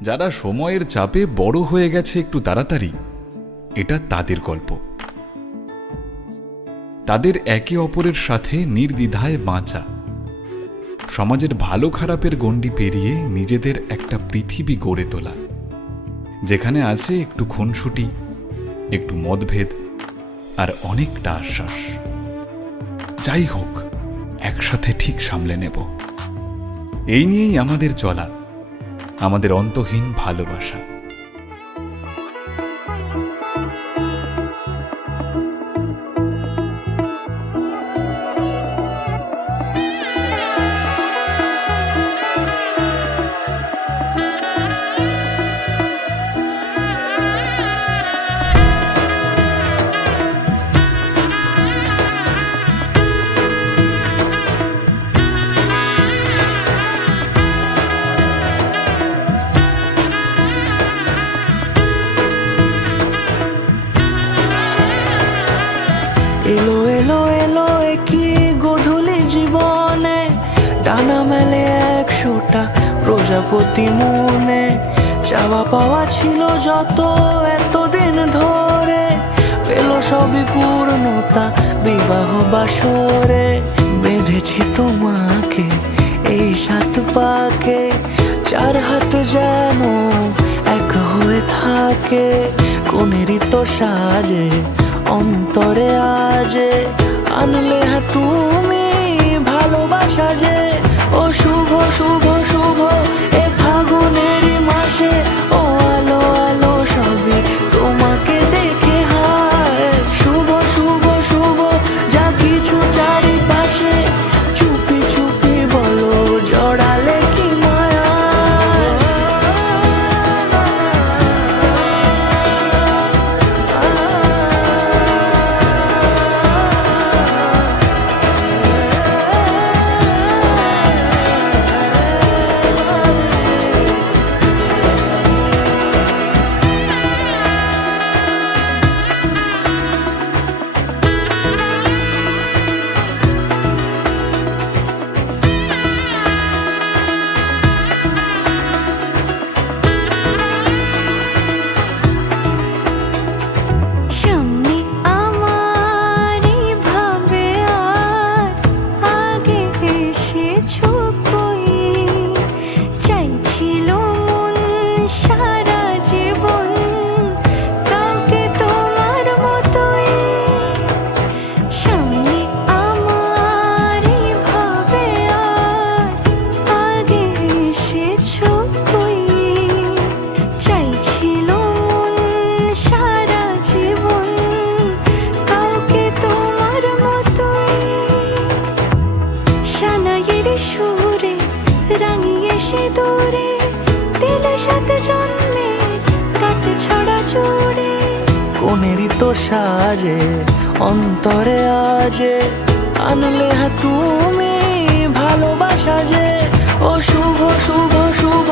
যারা সময়ের চাপে বড় হয়ে গেছে একটু তাড়াতাড়ি, এটা তাদের গল্প। তাদের একে অপরের সাথে নির্দ্বিধায় বাঁচা, সমাজের ভালো খারাপের গণ্ডি পেরিয়ে নিজেদের একটা পৃথিবী গড়ে তোলা, যেখানে আছে একটু খুনসুটি, একটু মতভেদ আর অনেকটা আশ্বাস। যাই হোক, একসাথে ঠিক সামলে নেব। এই নিয়েই আমাদের চলা, আমাদের অন্তহীন ভালোবাসা। এলো এলো এলো কি গোধূলি জীবনে, ডানা মেলে 100টা প্রজাপতি মনে। চাওয়া পাওয়া ছিল যত এতদিন ধরে, পেল সবই পূর্ণতা বিবাহ বাসরে। বেঁধেছি তোমাকে এই 7 পাকে, 4 হাত যেন এক হয়ে থাকে। কোনেরই তো সাজে অন্তরে আজে, আনলে হ্যাঁ তুমি ভালোবাসা যে। ও শুভ শুভ শুভ এ ফাগুনেরই মাসে, ও আলো আলো সবই তোমাকে দেখে হায়। শুভ শুভ শুভ যা কিছু চারিপাশে, চুপি চুপি বলো জড়ালে কি মায়া। দূরে দিলে 7 জন্মের কাট ছড়া জোড়ে। কোনেরই তো সাজে অন্তরে আজে, আনলে হ্যাঁ তুমি ভালোবাসা যে। ও শুভ শুভ শুভ